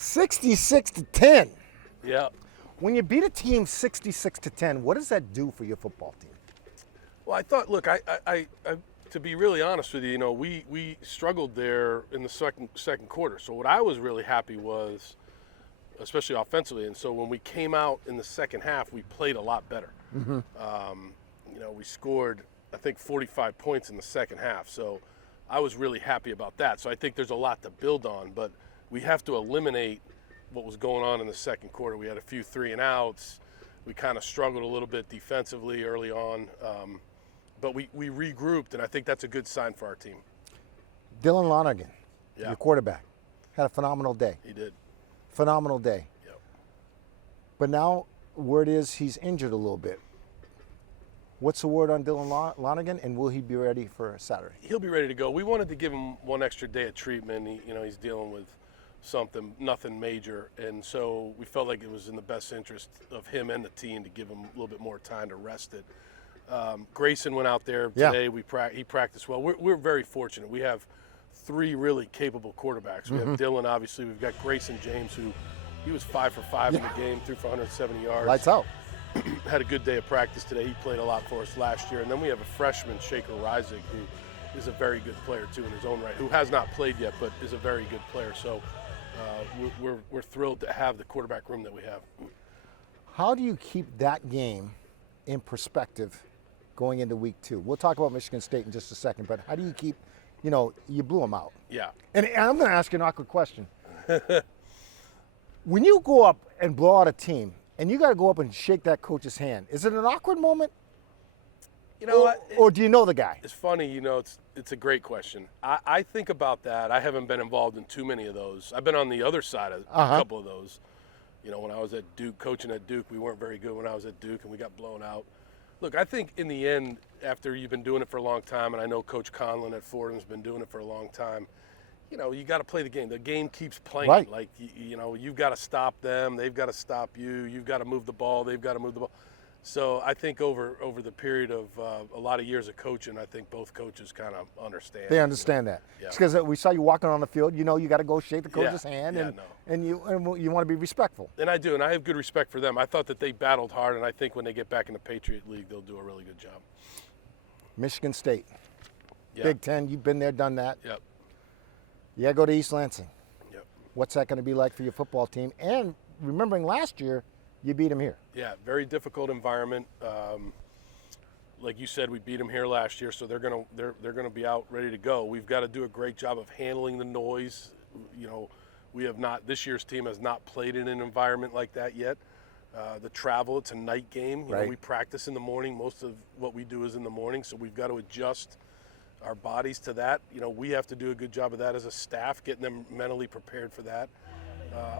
66-10. Yeah. When you beat a team 66-10, what does that do for your football team? Well, I thought, look, I to be really honest with you, we struggled there in the second quarter. So what I was really happy was, especially offensively, and so when we came out in the second half, we played a lot better. Mm-hmm. We scored, I think, 45 points in the second half. So I was really happy about that. So I think there's a lot to build on, but we have to eliminate what was going on in the second quarter. We had a few 3-and-outs. We kind of struggled a little bit defensively early on, but we regrouped, and I think that's a good sign for our team. Dylan Lonergan, Yeah. your quarterback, had a phenomenal day. He did. Phenomenal day. Yep. But now word is he's injured a little bit. What's the word on Dylan Lonergan, and will he be ready for Saturday? He'll be ready to go. We wanted to give him one extra day of treatment. He's dealing with nothing major, and so we felt like it was in the best interest of him and the team to give him a little bit more time to rest it. Grayson went out there today. Yeah. He practiced well. We're very fortunate. We have three really capable quarterbacks. We have Dylan, obviously. We've got Grayson James, who he was 5 for 5 in the game, threw for 170 yards. Lights out. Had a good day of practice today. He played a lot for us last year. And then we have a freshman, Shaker Reisig, who is a very good player, too, in his own right, who has not played yet, but is a very good player. So we're thrilled to have the quarterback room that we have. How do you keep that game in perspective going into week 2? We'll talk about Michigan State in just a second, but how do you keep, you blew them out. Yeah. And I'm going to ask you an awkward question. When you go up and blow out a team, and you got to go up and shake that coach's hand, is it an awkward moment? Or do you know the guy? It's funny, it's a great question. I think about that. I haven't been involved in too many of those. I've been on the other side of a couple of those. When I was at Duke, coaching at Duke, we weren't very good when I was at Duke, and we got blown out. Look, I think in the end, after you've been doing it for a long time, and I know Coach Conlon at Fordham has been doing it for a long time, you got to play the game. The game keeps playing. Right. Like, you've got to stop them. They've got to stop you. You've got to move the ball. They've got to move the ball. So I think over the period of a lot of years of coaching, I think both coaches kind of understand. They understand that. Yeah. Because we saw you walking on the field. You got to go shake the coach's hand, Yeah, and you want to be respectful. And I do, and I have good respect for them. I thought that they battled hard, and I think when they get back in the Patriot League, they'll do a really good job. Michigan State, Yeah. Big Ten. You've been there, done that. Yep. You got to go to East Lansing. Yep. What's that going to be like for your football team? And remembering last year, you beat them here. Yeah, very difficult environment. Like you said, we beat them here last year, so they're gonna be out ready to go. We've got to do a great job of handling the noise. We have not. This year's team has not played in an environment like that yet. The travel, it's a night game. Right. We practice in the morning. Most of what we do is in the morning, so we've got to adjust our bodies to that. We have to do a good job of that as a staff, getting them mentally prepared for that.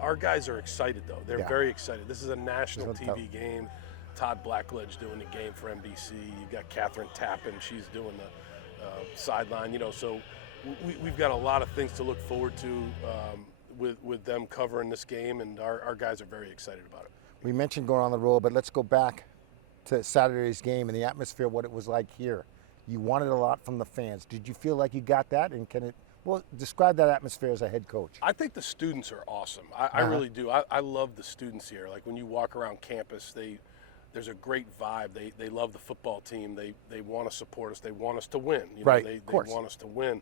Our guys are excited, though. They're very excited. This is a national TV game. Todd Blackledge doing the game for NBC. You've got Catherine Tappan. She's doing the sideline. So we've got a lot of things to look forward to with them covering this game, and our guys are very excited about it. We mentioned going on the road, but let's go back to Saturday's game and the atmosphere, what it was like here. You wanted a lot from the fans. Did you feel like you got that? And describe that atmosphere as a head coach. I think the students are awesome. I really do. I love the students here. Like when you walk around campus, there's a great vibe. They love the football team. They want to support us. They want us to win. Right, They course. want us to win.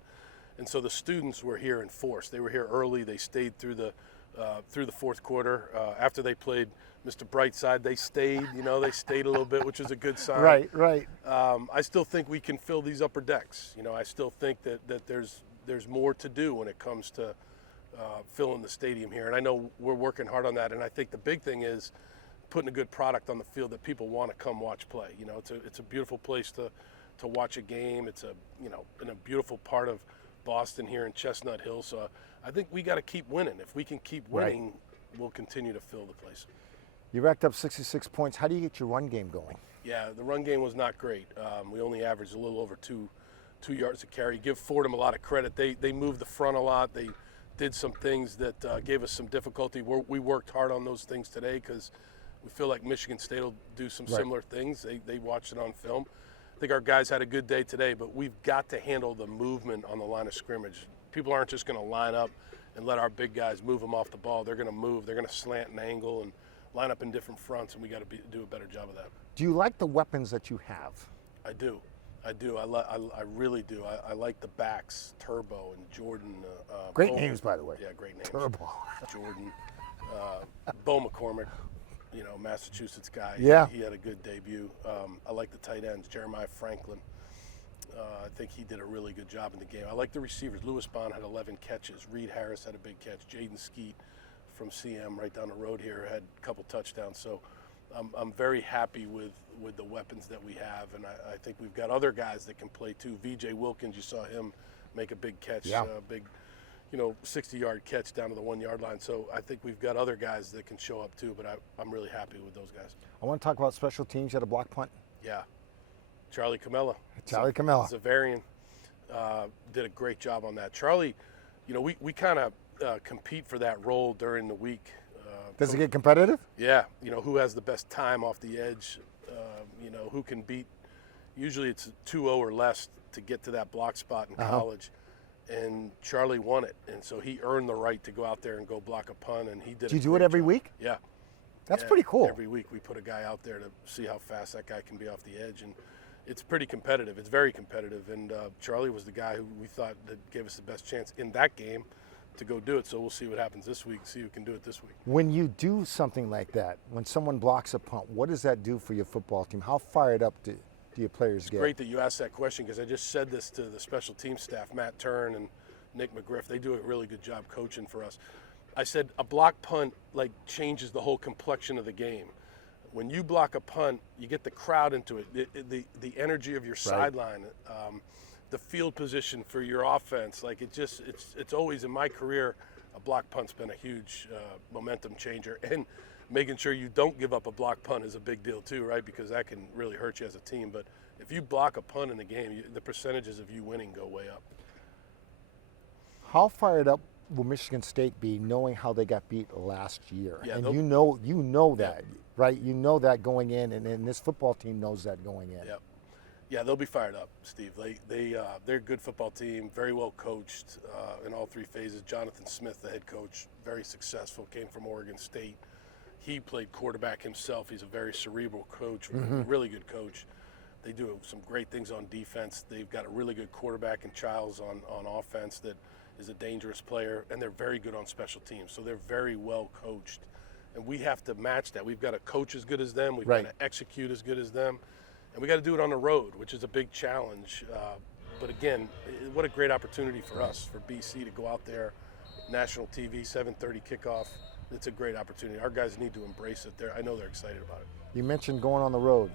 And so the students were here in force. They were here early. They stayed through the fourth quarter. After they played Mr. Brightside, they stayed. They stayed a little bit, which is a good sign. Right. I still think we can fill these upper decks. I still think that there's more to do when it comes to filling the stadium here. And I know we're working hard on that. And I think the big thing is putting a good product on the field that people want to come watch play. It's a beautiful place to watch a game. It's in a beautiful part of Boston here in Chestnut Hill. So I think we got to keep winning. If we can keep winning, we'll continue to fill the place. You racked up 66 points. How do you get your run game going? Yeah, the run game was not great. We only averaged a little over two yards a carry. Give Fordham a lot of credit. They moved the front a lot. They did some things that gave us some difficulty. We worked hard on those things today because we feel like Michigan State will do some similar things. They watched it on film. I think our guys had a good day today, but we've got to handle the movement on the line of scrimmage. People aren't just going to line up and let our big guys move them off the ball. They're going to move. They're going to slant and angle and line up in different fronts, and we got to do a better job of that. Do you like the weapons that you have? I do. I really do. I like the backs, Turbo and Jordan. Great names, by the way. Yeah, great names. Turbo. Jordan. Bo McCormick, Massachusetts guy. Yeah. He had a good debut. I like the tight ends, Jeremiah Franklin. I think he did a really good job in the game. I like the receivers. Lewis Bond had 11 catches. Reed Harris had a big catch. Jaden Skeet from CM right down the road here had a couple touchdowns. So I'm very happy with the weapons that we have, and I think we've got other guys that can play too. VJ Wilkins, you saw him make a big catch, big 60-yard catch down to the 1-yard line. So I think we've got other guys that can show up too, but I'm really happy with those guys. I want to talk about special teams. You had a block punt. Yeah. Charlie Camella. Zavarian did a great job on that. Charlie, we kind of compete for that role during the week. Does it get competitive? Yeah. Who has the best time off the edge, who can beat. Usually it's 2-0 or less to get to that block spot in college. And Charlie won it. And so he earned the right to go out there and go block a punt, and he did. Do you do it every week? Yeah. That's pretty cool. Every week we put a guy out there to see how fast that guy can be off the edge. And it's pretty competitive. It's very competitive. And Charlie was the guy who we thought that gave us the best chance in that game to go do it. So we'll see what happens this week, see who can do it this week. When you do something like that, when someone blocks a punt, what does that do for your football team? How fired up do your players get? It's great that you asked that question, because I just said this to the special team staff, Matt Turn and Nick McGriff. They do a really good job coaching for us. I said a block punt changes the whole complexion of the game. When you block a punt, you get the crowd into it, the energy of your sideline, the field position for your offense. It's always, in my career, a block punt's been a huge momentum changer. And making sure you don't give up a block punt is a big deal too, right? Because that can really hurt you as a team. But if you block a punt in the game, the percentages of you winning go way up. How fired up will Michigan State be knowing how they got beat last year? Yeah, and you know that, right? You know that going in, and this football team knows that going in. Yep. Yeah, they'll be fired up, Steve. They're a good football team, very well coached in all three phases. Jonathan Smith, the head coach, very successful, came from Oregon State. He played quarterback himself. He's a very cerebral coach, really good coach. They do some great things on defense. They've got a really good quarterback in Childs on offense that is a dangerous player, and they're very good on special teams. So they're very well coached, and we have to match that. We've got to coach as good as them. We've got to execute as good as them, and we got to do it on the road, which is a big challenge. But again, what a great opportunity for us, for BC, to go out there, national TV, 7:30 kickoff. It's a great opportunity. Our guys need to embrace it. I know they're excited about it. You mentioned going on the road.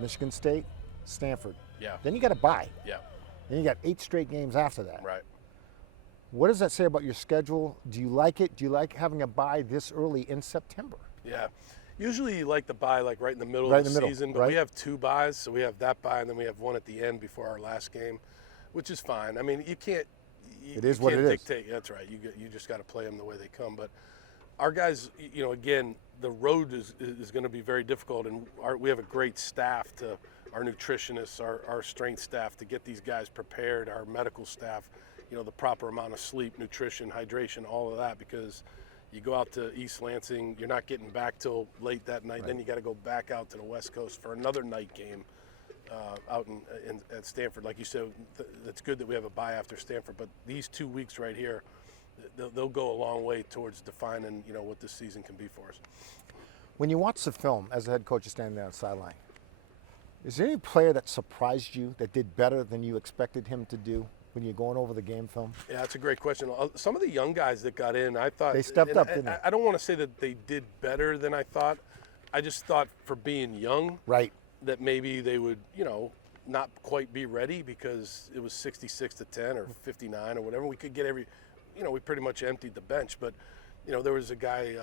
Michigan State, Stanford. Yeah. Then you got to bye. Yeah. Then you got 8 straight games after that. Right. What does that say about your schedule? Do you like it? Do you like having a bye this early in September? Yeah. Usually you like the bye right in the middle of the season, but we have 2 byes, so we have that bye, and then we have one at the end before our last game, which is fine. I mean, you can't dictate. That's right. You just got to play them the way they come. But our guys, again, the road is going to be very difficult, and we have a great staff, our nutritionists, our strength staff, to get these guys prepared, our medical staff, the proper amount of sleep, nutrition, hydration, all of that, because you go out to East Lansing, you're not getting back till late that night. Right. Then you got to go back out to the West Coast for another night game out at Stanford. Like you said, it's good that we have a bye after Stanford, but these 2 weeks right here, they'll go a long way towards defining, what this season can be for us. When you watch the film, as the head coach is standing there on the sideline, is there any player that surprised you, that did better than you expected him to do when you're going over the game film? Yeah, that's a great question. Some of the young guys that got in, I thought they stepped up, didn't they? I don't want to say that they did better than I thought. I just thought, for being young, right, that maybe they would, not quite be ready, because it was 66-10 or 59 or whatever. We could get we pretty much emptied the bench. But, there was a guy,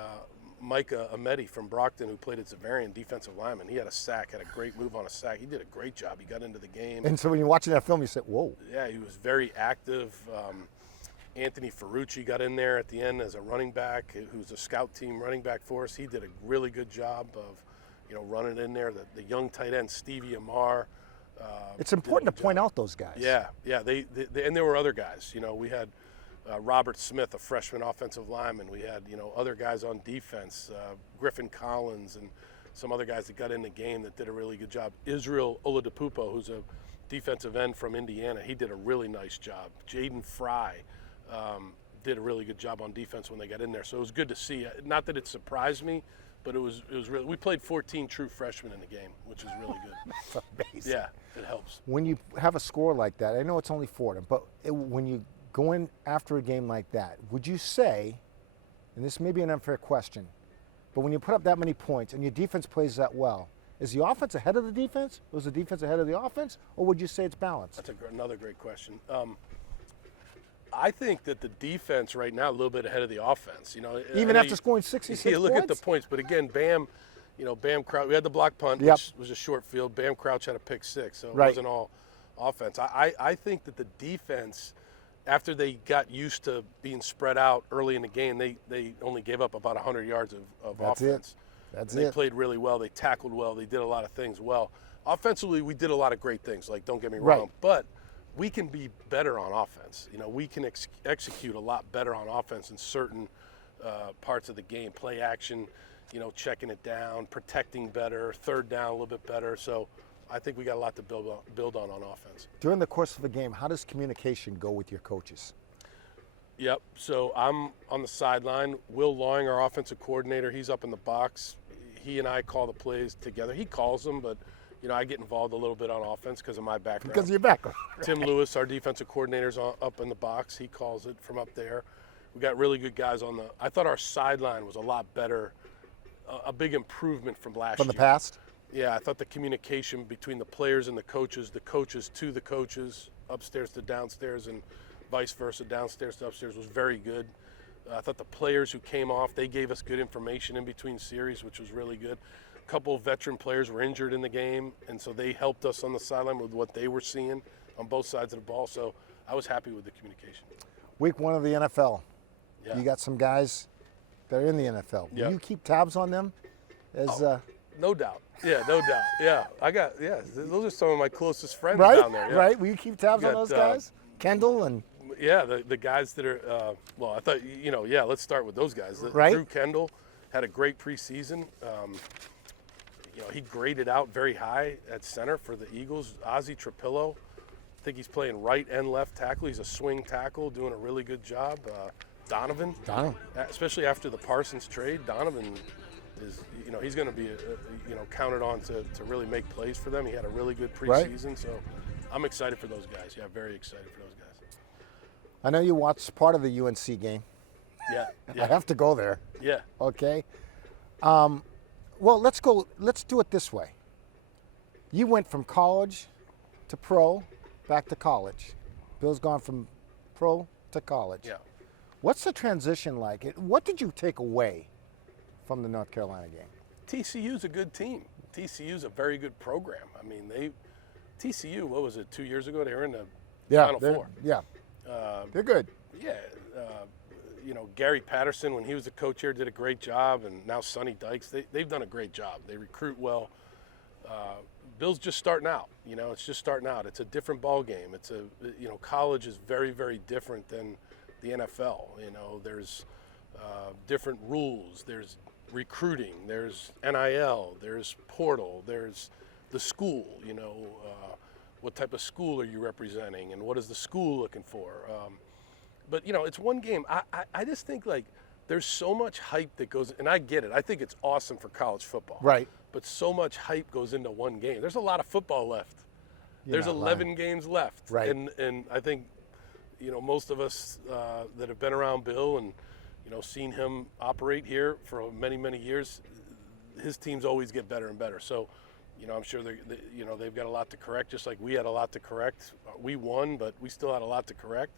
Micah Ameti from Brockton, who played at Zavarian, defensive lineman. He had a sack, had a great move on a sack. He did a great job. He got into the game. And so when you're watching that film, you said, whoa. Yeah, he was very active. Anthony Ferrucci got in there at the end as a running back, who's a scout team running back for us. He did a really good job of, running in there. The young tight end, Stevie Amar. It's important to point out those guys. Yeah, and there were other guys. We had Robert Smith, a freshman offensive lineman. We had, other guys on defense, Griffin Collins and some other guys that got in the game that did a really good job. Israel Oladipupo, who's a defensive end from Indiana, he did a really nice job. Jaden Fry did a really good job on defense when they got in there. So it was good to see. Not that it surprised me, but it was really. We played 14 true freshmen in the game, which was really good. That's amazing. Yeah, it helps. When you have a score like that, I know it's only Fordham, but when you go in after a game like that, would you say, and this may be an unfair question, but when you put up that many points and your defense plays that well, is the offense ahead of the defense? Was the defense ahead of the offense? Or would you say it's balanced? That's another great question. I think that the defense right now a little bit ahead of the offense. Even after scoring 66 points? You look at the points, but again, Bam Crouch, we had the block punt, Yep. which was a short field. Bam Crouch had a pick six, so it Right. wasn't all offense. I think that the defense, after they got used to being spread out early in the game, they only gave up about 100 yards of That's offense. That's And they it. played really well. They tackled well. They did a lot of things well. Offensively, we did a lot of great things. Like, don't get me Right. wrong, but we can be better on offense. We can execute a lot better on offense in certain parts of the game. Play action, checking it down, protecting better, third down a little bit better. So I think we got a lot to build on offense. During the course of a game, how does communication go with your coaches? Yep. So I'm on the sideline. Will Lawing, our offensive coordinator, he's up in the box. He and I call the plays together. He calls them, but I get involved a little bit on offense because of my background. Because of your background. Tim Lewis, our defensive coordinator's up in the box. He calls it from up there. We got really good guys on the. I thought our sideline was a lot better, a big improvement from last year. From the past? Yeah, I thought the communication between the players and the coaches to the coaches, upstairs to downstairs, and vice versa, downstairs to upstairs, was very good. I thought the players who came off, they gave us good information in between series, which was really good. A couple of veteran players were injured in the game, and so they helped us on the sideline with what they were seeing on both sides of the ball. So I was happy with the communication. Week 1 of the NFL. Yeah. You got some guys that are in the NFL. Yeah. Do you keep tabs on them? No doubt. Yeah, no doubt. Yeah, those are some of my closest friends Right? down there. Yeah. Right? Will you keep tabs on Got, those guys? Kendall and Yeah, the guys that are, I thought, let's start with those guys. Right. Drew Kendall had a great preseason. He graded out very high at center for the Eagles. Ozzie Trapillo, I think he's playing right and left tackle. He's a swing tackle, doing a really good job. Donovan, especially after the Parsons trade, Donovan is, he's going to be, counted on to really make plays for them. He had a really good preseason, Right. so I'm excited for those guys. Yeah, very excited for those guys. I know you watched part of the UNC game. Yeah, I have to go there. yeah. Okay. Well, let's do it this way. You went from college to pro, back to college. Bill's gone from pro to college. Yeah. What's the transition like? What did you take away from the North Carolina game? TCU's a good team. TCU's a very good program. I mean, TCU, what was it, 2 years ago? They were in the Final Four. Yeah, they're good. Yeah. Gary Patterson, when he was the coach here, did a great job, and now Sonny Dykes, they've done a great job. They recruit well. Bill's just starting out. It's just starting out. It's a different ball game. It's college is very, very different than the NFL. There's different rules. There's recruiting. There's NIL. There's portal. There's the school. What type of school are you representing, and what is the school looking for? But it's one game. I just think there's so much hype that goes, and I get it. I think it's awesome for college football. Right. But so much hype goes into one game. There's a lot of football left. There's not 11 lying. games left. Right. And I think, most of us that have been around Bill and, seen him operate here for many, many years, his teams always get better and better. So, I'm sure they've got a lot to correct, just like we had a lot to correct. We won, but we still had a lot to correct.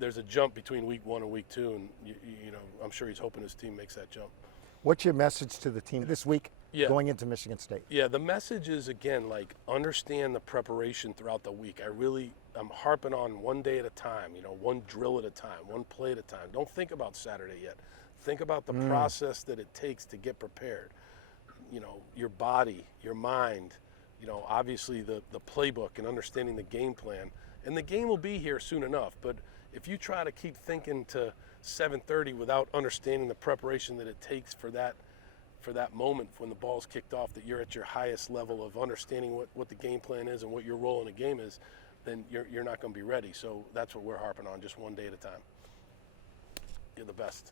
There's a jump between week 1 and week 2, and I'm sure he's hoping his team makes that jump. What's your message to the team this week going into Michigan State? Yeah, the message is, again, understand the preparation throughout the week. I'm harping on one day at a time, one drill at a time, one play at a time. Don't think about Saturday yet. Think about the process that it takes to get prepared. Your body, your mind, obviously the playbook and understanding the game plan. And the game will be here soon enough, but if you try to keep thinking to 7:30 without understanding the preparation that it takes for that moment when the ball's kicked off, that you're at your highest level of understanding what the game plan is and what your role in a game is, then you're not going to be ready. So that's what we're harping on, just one day at a time. You're the best.